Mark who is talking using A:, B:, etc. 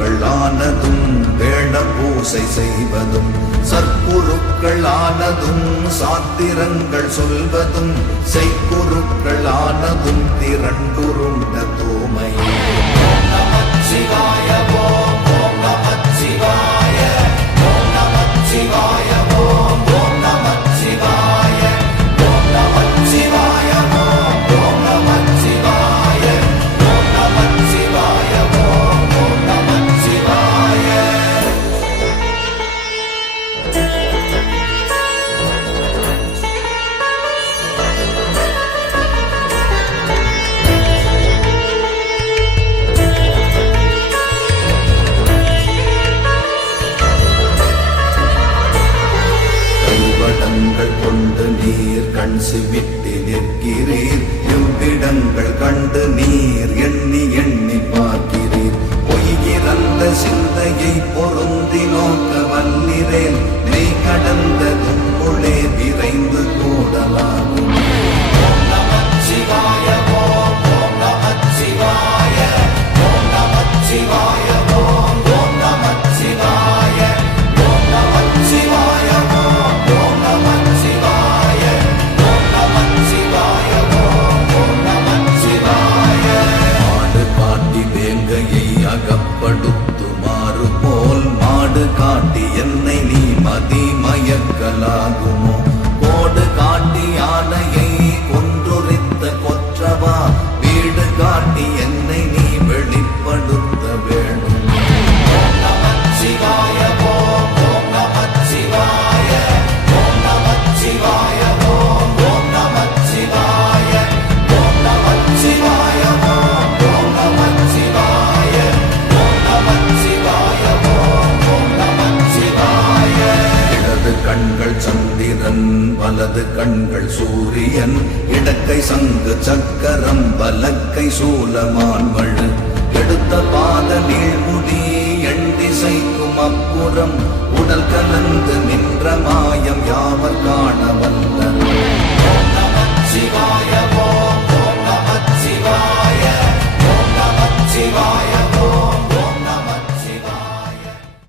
A: சற்புருக்கள் ஆனதும் வேட பூசை செய்வதும் சற்புருக்கள் ஆனதும் சாத்திரங்கள் சொல்வதும் செய்குருக்கள் ஆனதும் திரண்டுருண்ட தூமை. நீர் கண் சிவிட்டு நிற்கிறீர். எவ்விடங்கள் கண்டு நீர் எண்ணி எண்ணி பார்க்கிறீர். பொய்கிறந்த சிந்தையை பொருந்தி நோக்க வல்லிரேன் மெய் கடந்த தும்புளே விரைந்து கூடலாகும் காட்டி வேங்கையை அகப்படுத்துமாறு போல் மாடு காட்டி என் வலது கண்கள் சூரியன் இடக்கை சங்கு சக்கரம் வலக்கை சூலமான்வழு எடுத்த பாத நீழ்முடி எண்டிசைக்கும் அப்புறம் உடல் கலந்து நின்ற மாயம் யாவர் காணவல்ல